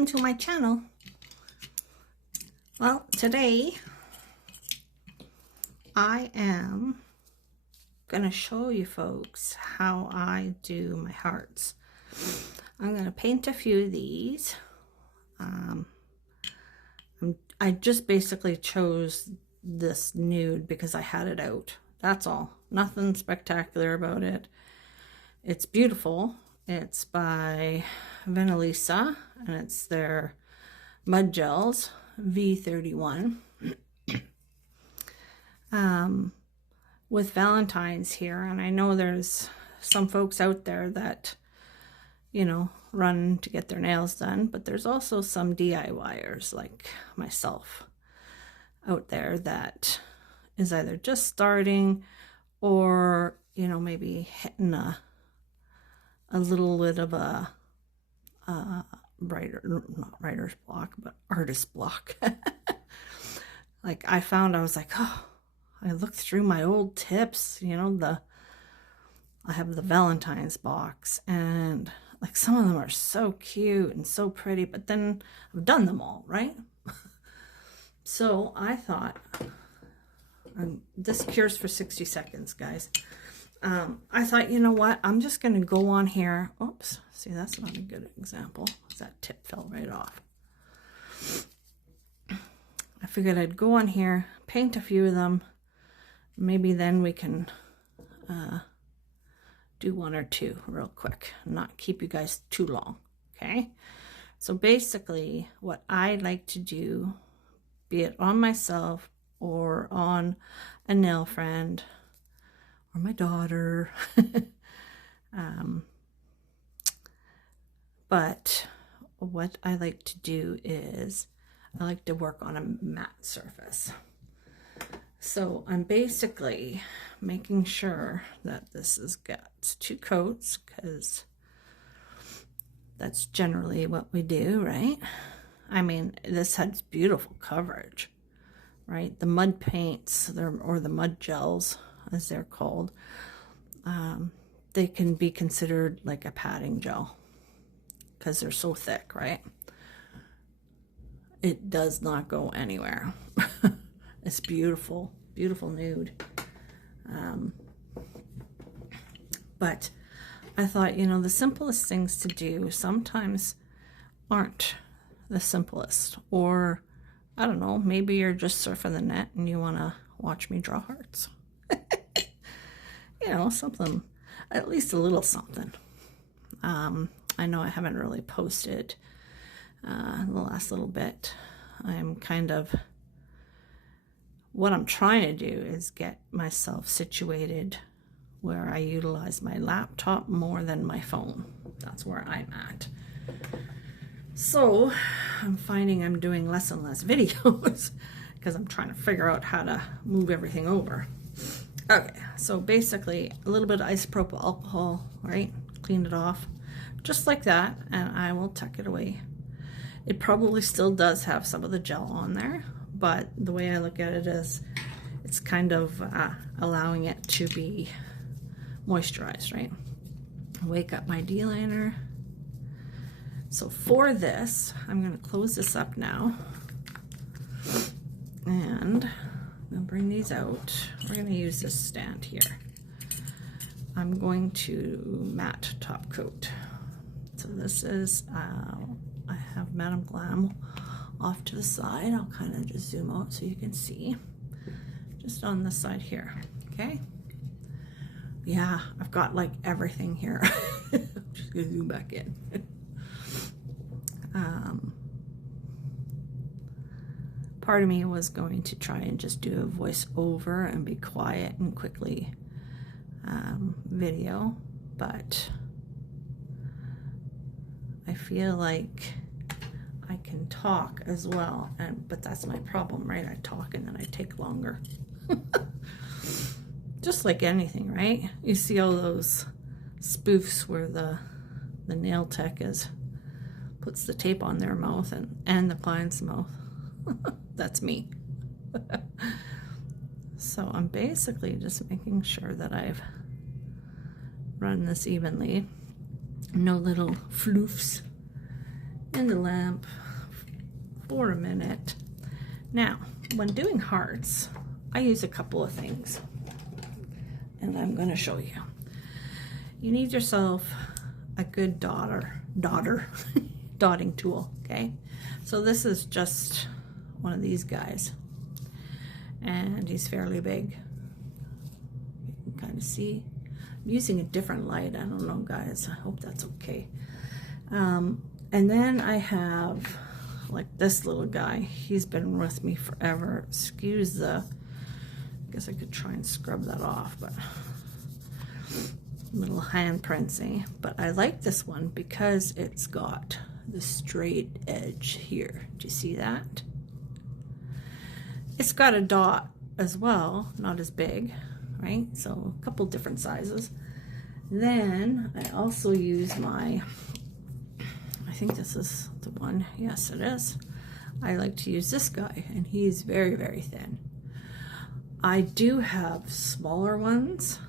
welcome to my channel. Well, today I am gonna show you folks how I do my hearts. I'm gonna paint a few of these. I just basically chose this nude because I had it out. That's all. Nothing spectacular about it. It's beautiful. It's by BarbieNailZ, and it's their mud gels V31. With Valentine's here, and I know there's some folks out there that, you know, run to get their nails done, but there's also some DIYers like myself out there that is either just starting or, you know, maybe hitting a little bit of a not writer's block, but artist block. Like I found, I was like, oh, I looked through my old tips, you know, I have the Valentine's box, and like some of them are so cute and so pretty, but then I've done them all, right? So I thought, this cures for 60 seconds, guys. I thought, you know what, I'm just going to go on here. Oops, see, that's not a good example. That tip fell right off. I figured I'd go on here, paint a few of them. Maybe then we can do one or two real quick, not keep you guys too long, okay? So basically what I like to do, be it on myself or on a nail friend or my daughter, but what I like to do is I like to work on a matte surface. So I'm basically making sure that this has got 2 coats, because that's generally what we do, right? I mean, this has beautiful coverage, right? The mud paints, or the mud gels, as they're called, they can be considered like a padding gel because they're so thick, right? It does not go anywhere. It's beautiful, beautiful nude. But I thought, you know, the simplest things to do sometimes aren't the simplest. Or, I don't know, maybe you're just surfing the net and you want to watch me draw hearts. You know, something, at least a little something. I know I haven't really posted the last little bit. I'm kind of, what I'm trying to do is get myself situated where I utilize my laptop more than my phone. That's where I'm at. So I'm finding I'm doing less and less videos because I'm trying to figure out how to move everything over. Okay, so basically a little bit of isopropyl alcohol, right? Clean it off just like that, and I will tuck it away. It probably still does have some of the gel on there, but the way I look at it is it's kind of allowing it to be moisturized, right? Wake up my D-liner. So for this, I'm going to close this up now, and I'm going to bring these out. We're going to use this stand here. I'm going to matte top coat. So this is, I have Madam Glam off to the side. I'll kind of just zoom out so you can see. Just on this side here, okay? Yeah, I've got like everything here. I'm just gonna zoom back in. Part of me was going to try and just do a voiceover and be quiet and quickly video, but I feel like I can talk as well, but that's my problem, right? I talk and then I take longer. Just like anything, right? You see all those spoofs where the nail tech puts the tape on their mouth and the client's mouth. That's me. So I'm basically just making sure that I've run this evenly. No little floofs in the lamp for a minute. Now, when doing hearts, I use a couple of things, and I'm going to show you. You need yourself a good dotting tool, okay? So this is just one of these guys, and he's fairly big. You can kind of see. I'm using a different light. I don't know, guys. I hope that's okay. And then I have like this little guy. He's been with me forever. Excuse the, I guess I could try and scrub that off, but little handprints, eh? But I like this one because it's got the straight edge here. Do you see that? It's got a dot as well, not as big, right? So a couple different sizes. Then I also use my, I think this is the one. Yes, it is. I like to use this guy, and he's very, very thin. I do have smaller ones,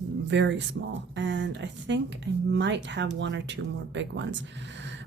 very small, and I think I might have one or two more big ones,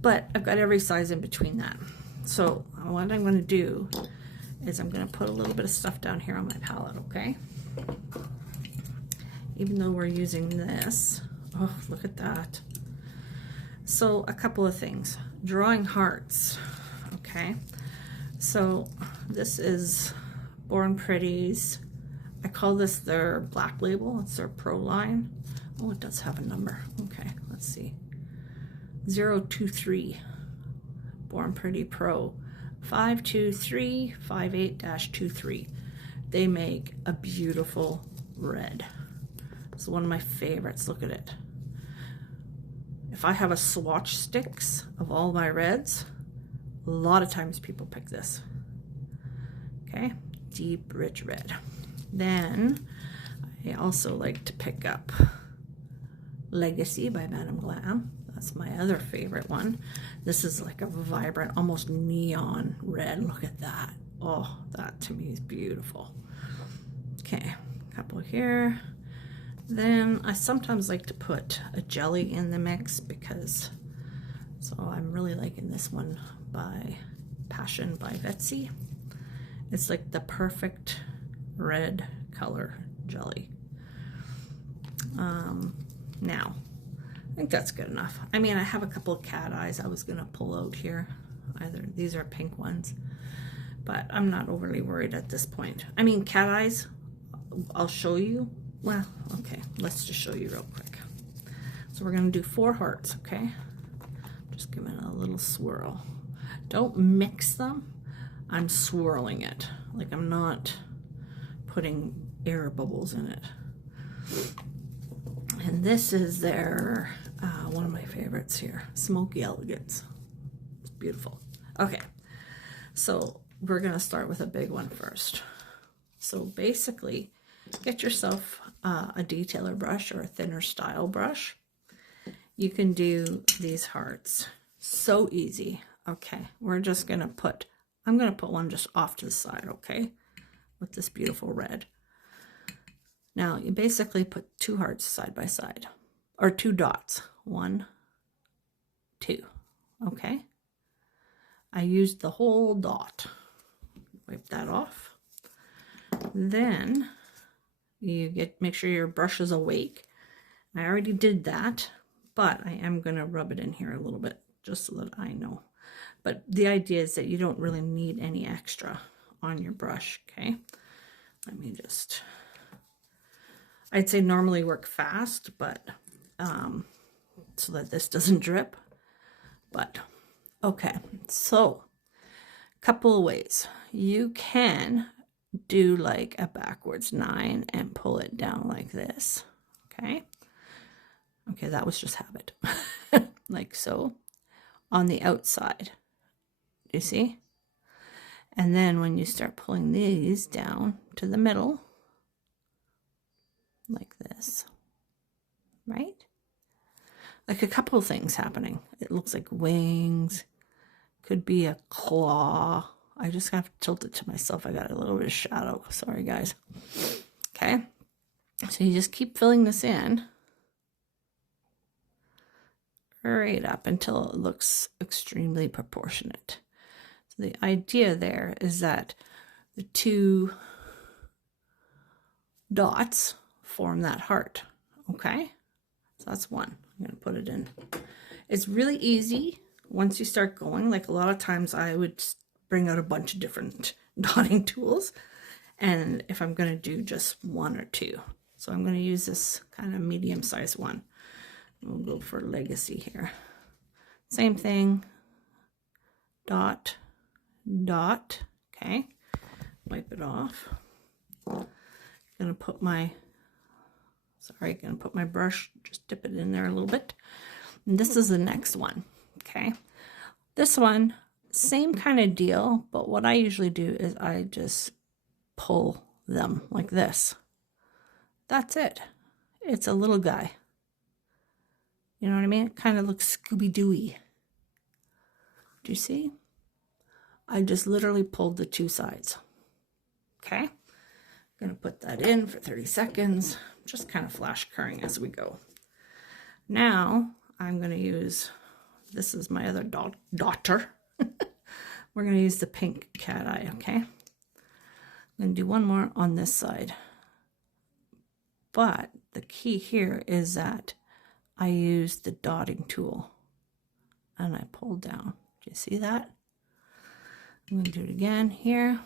but I've got every size in between that. So what I'm going to do is I'm going to put a little bit of stuff down here on my palette, okay? Even though we're using this. Oh, look at that. So a couple of things. Drawing hearts, okay? So this is Born Pretty's. I call this their black label. It's their pro line. Oh, it does have a number. Okay, let's see. 023. Born Pretty Pro. 52358-23. They make a beautiful red. It's one of my favorites. Look at it. If I have a swatch sticks of all my reds, a lot of times people pick this. Okay, deep, rich red. Then I also like to pick up Legacy by Madame Glam. That's my other favorite one. This is like a vibrant, almost neon red. Look at that. Oh, that to me is beautiful. Okay, a couple here. Then I sometimes like to put a jelly in the mix because, so I'm really liking this one by Passion by Vettsy. It's like the perfect red color jelly. Now, I think that's good enough. I mean, I have a couple of cat eyes I was gonna pull out here. Either these are pink ones, but I'm not overly worried at this point. I mean, cat eyes, I'll show you. Well, okay, let's just show you real quick. So we're gonna do 4 hearts, okay? Just give it a little swirl. Don't mix them. I'm swirling it. Like I'm not putting air bubbles in it. And this is their, one of my favorites here, Smoky Elegance. It's beautiful. Okay, so we're gonna start with a big one first. So basically, get yourself a detailer brush or a thinner style brush. You can do these hearts. So easy. Okay, we're just gonna put, I'm gonna put one just off to the side, okay? With this beautiful red. Now, you basically put 2 hearts side by side, or 2 dots. 1, 2, okay? I used the whole dot. Wipe that off. Then you make sure your brush is awake. I already did that, but I am going to rub it in here a little bit just so that I know. But the idea is that you don't really need any extra on your brush, okay? Let me just, I'd say normally work fast, but so that this doesn't drip. But okay, so couple of ways. You can do like a backwards 9 and pull it down like this, okay? Okay, that was just habit. Like so, on the outside. Do you see? And then when you start pulling these down to the middle, like this, right? Like a couple of things happening. It looks like wings, could be a claw. I just have to tilt it to myself. I got a little bit of shadow. Sorry, guys. Okay. So you just keep filling this in. right up until it looks extremely proportionate. So the idea there is that the two dots form that heart. Okay, so that's one. I'm going to put it in. It's really easy once you start going. Like a lot of times I would bring out a bunch of different dotting tools, and if I'm going to do just one or two. So I'm going to use this kind of medium-sized one. We'll go for legacy here. Same thing. Dot, dot. Okay. Wipe it off. Gonna put my brush, just dip it in there a little bit. And this is the next one. Okay. This one, same kind of deal, but what I usually do is I just pull them like this. That's it. It's a little guy. You know what I mean? It kind of looks Scooby-Dooey. Do you see? I just literally pulled the two sides. Okay? I'm going to put that in for 30 seconds. Just kind of flash curring as we go. Now, I'm going to use, this is my other daughter. We're going to use the pink cat eye, okay? I'm going to do one more on this side. But the key here is that I use the dotting tool and I pull down. Do you see that? I'm going to do it again here.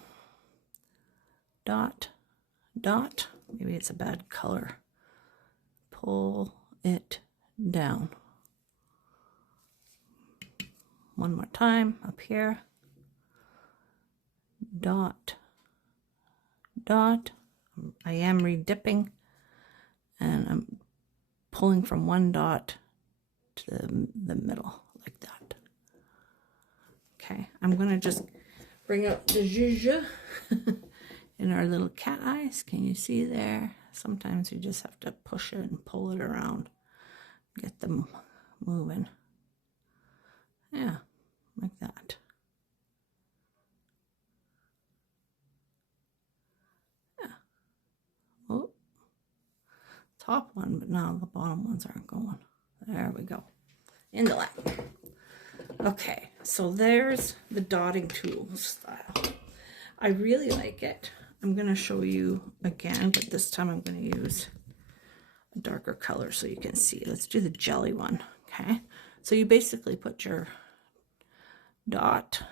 Dot, dot. Maybe it's a bad color. Pull it down. One more time up here. Dot, dot. I am redipping, and I'm pulling from one dot to the middle like that. Okay, I'm going to just bring out the zhuzh in our little cat eyes. Can you see there? Sometimes you just have to push it and pull it around, get them moving. Yeah, like that. Yeah. Oh, top one, but now the bottom ones aren't going. There we go. In the lap. Okay, so there's the dotting tool style. I really like it. I'm going to show you again, but this time I'm going to use a darker color so you can see. Let's do the jelly one, okay? So you basically put your dot,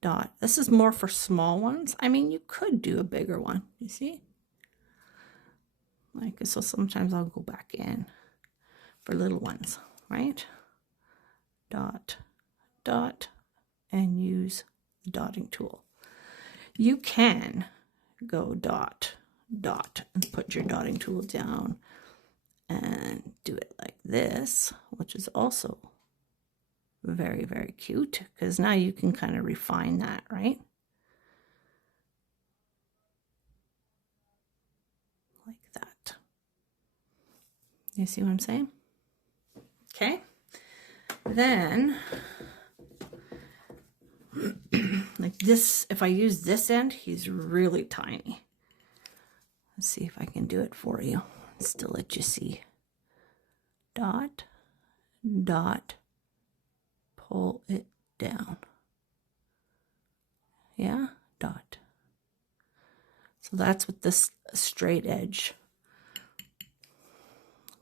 dot. This is more for small ones. I mean, you could do a bigger one, you see? Like, so sometimes I'll go back in for little ones, right? Dot, dot, and use the dotting tool. You can go dot, dot, and put your dotting tool down and do it like this, which is also very, very cute, because now you can kind of refine that, right? Like that. You see what I'm saying? Okay. Then, like this, if I use this end, he's really tiny. Let's see if I can do it for you. Still let you see. Dot, dot, pull it down. Yeah, dot. So that's with this straight edge.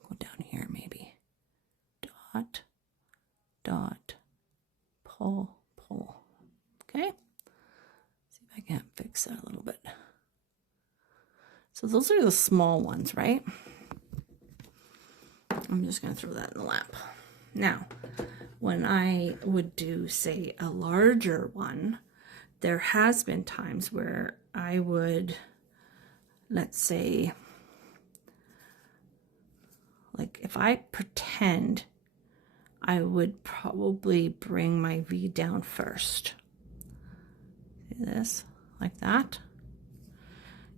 Go down here maybe. Dot, dot, pull, pull. Okay, see if I can't fix that a little bit. So those are the small ones, right? I'm just going to throw that in the lap. Now, when I would do, say, a larger one, there has been times where I would, let's say, like if I pretend, I would probably bring my V down first. See this? Like that.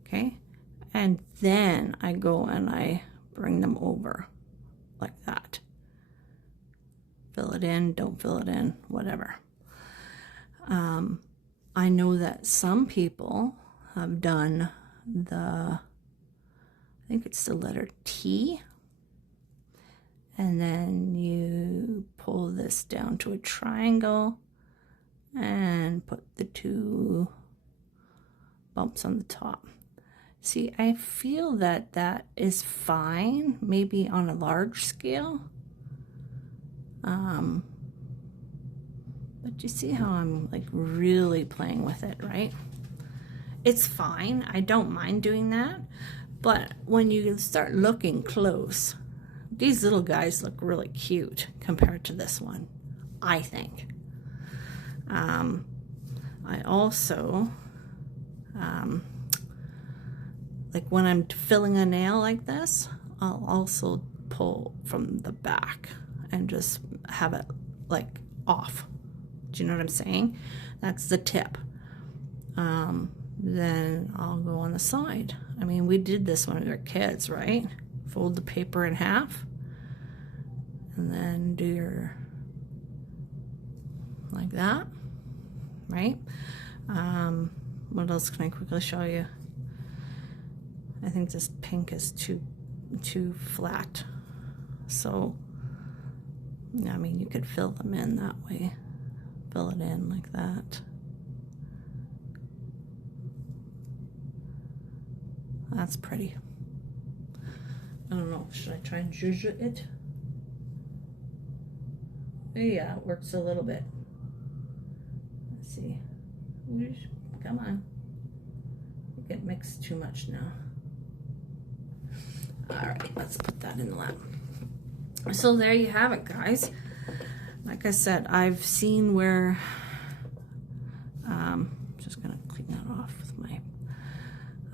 Okay. And then I go and I bring them over like that. Fill it in, don't fill it in, whatever. I know that some people have done I think it's the letter T, And then you pull this down to a triangle and put the 2 bumps on the top. See, I feel that that is fine, maybe on a large scale. But you see how I'm like really playing with it, right? It's fine. I don't mind doing that. But when you start looking close, these little guys look really cute compared to this one, I think. I also, like when I'm filling a nail like this, I'll also pull from the back and just have it like off. Do you know what I'm saying? That's the tip. Then I'll go on the side. I mean, we did this when we were kids, right? Fold the paper in half and then do your, like that, right? What else can I quickly show you? I think this pink is too flat. So, I mean, you could fill them in that way. Fill it in like that. That's pretty. I don't know, should I try and zhuzh it? Yeah, it works a little bit. Let's see. Come on. I get mixed too much now. Alright, let's put that in the lap. So there you have it, guys. Like I said, I've seen where, just gonna clean that off with my,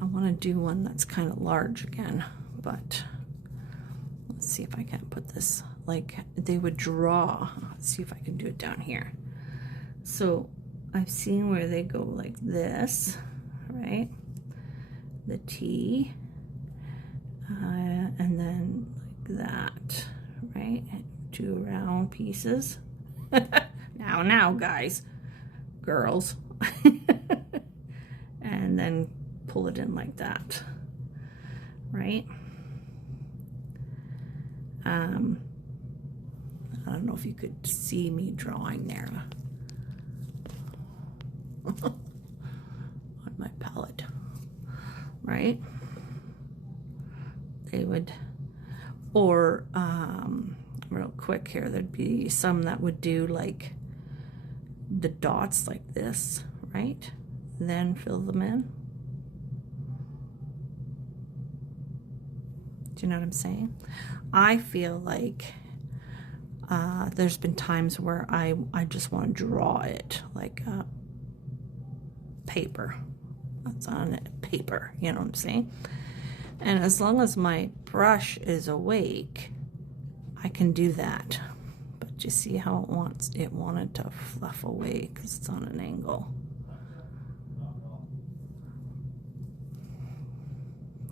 I want to do one that's kind of large again, but let's see if I can put this, like they would draw. Let's see if I can do it down here. So I've seen where they go like this, right? The T, and then like that, right? 2 round pieces. now, guys, girls. And then pull it in like that, right? I don't know if you could see me drawing there on my palette, right? They would, or real quick here, there'd be some that would do like the dots like this, right? Then fill them in. Do you know what I'm saying? I feel like there's been times where I just want to draw it like paper. That's on it, paper, you know what I'm saying? And as long as my brush is awake, I can do that. But you see how it wanted to fluff away because it's on an angle.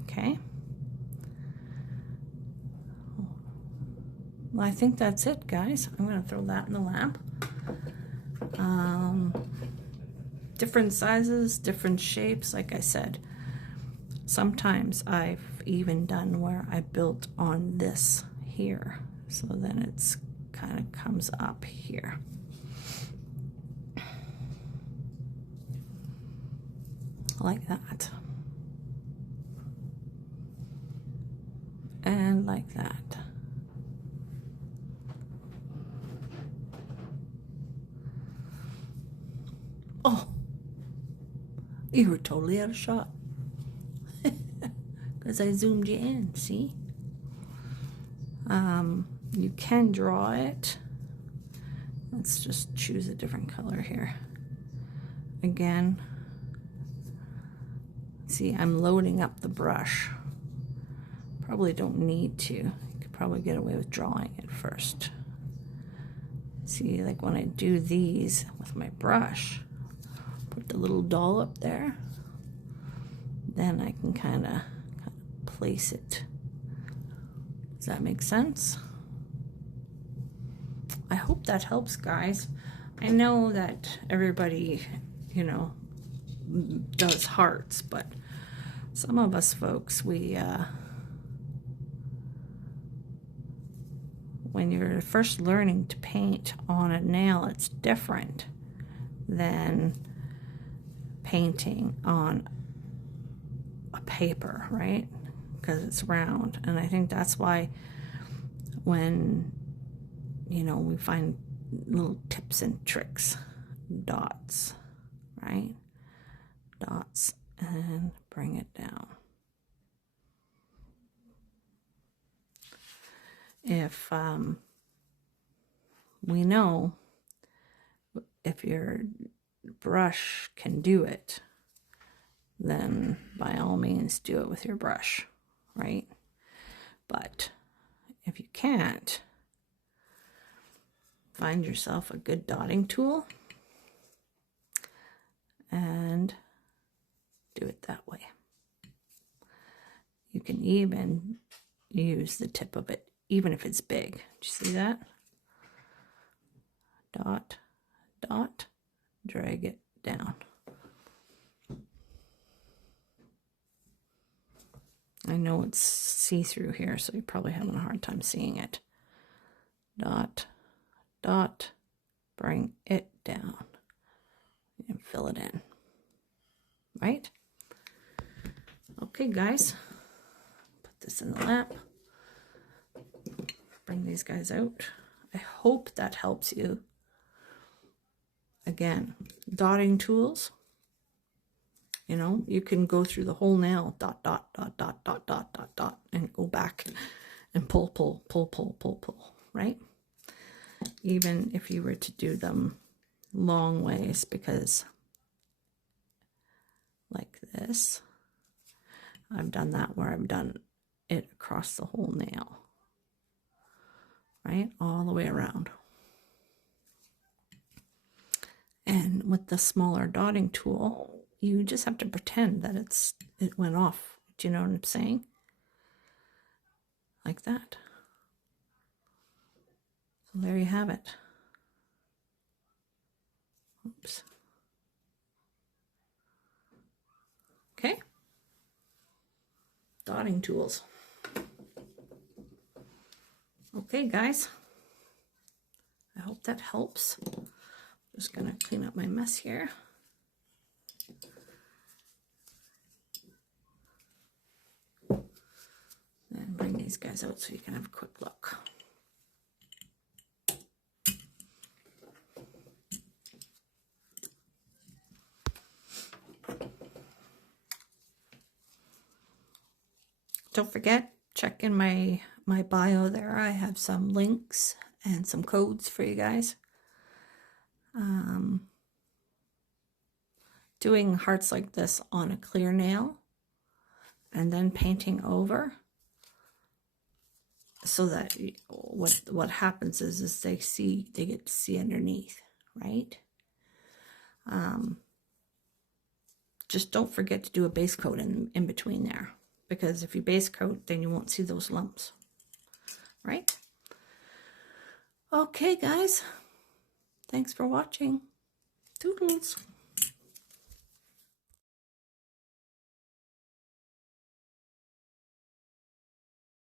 Okay. Well, I think that's it, guys. I'm going to throw that in the lamp. Different sizes, different shapes, like I said. Sometimes I've even done where I built on this here. So then it's kind of comes up here. Like that. And like that. Oh, you were totally out of shot. Because I zoomed you in, see? You can draw it. Let's just choose a different color here. Again, see, I'm loading up the brush. Probably don't need to. You could probably get away with drawing it first. See, like when I do these with my brush, put the little doll up there, then I can kind of place it. Does that make sense? I hope that helps, guys. I know that everybody, you know, does hearts, but some of us folks, we when you're first learning to paint on a nail, it's different than painting on a paper, right? Because it's round. And I think that's why when, you know, we find little tips and tricks, dots, right? Dots, and bring it down. If we know if your brush can do it, then by all means do it with your brush, right? But if you can't, find yourself a good dotting tool and do it that way. You can even use the tip of it, even if it's big. Do you see that? Dot, dot, drag it down. I know it's see-through here, so you're probably having a hard time seeing it. Dot, dot, bring it down and fill it in, right? Okay, guys, put this in the lamp. Bring these guys out. I hope that helps you. Again, dotting tools. You know, you can go through the whole nail, dot, dot, dot, dot, dot, dot, dot, dot, and go back and pull, pull, pull, pull, pull, pull, right? Even if you were to do them long ways, because like this, I've done that where I've done it across the whole nail, right? All the way around. And with the smaller dotting tool, you just have to pretend that it went off. Do you know what I'm saying? Like that. So there you have it. Oops. Okay. Dotting tools. Okay, guys. I hope that helps. Just gonna clean up my mess here. And bring these guys out so you can have a quick look. Don't forget, check in my bio there. I have some links and some codes for you guys. Doing hearts like this on a clear nail and then painting over, so that what happens is they get to see underneath, right? Just don't forget to do a base coat in between there, because if you base coat, then you won't see those lumps, right? Okay, guys, thanks for watching. Toodles.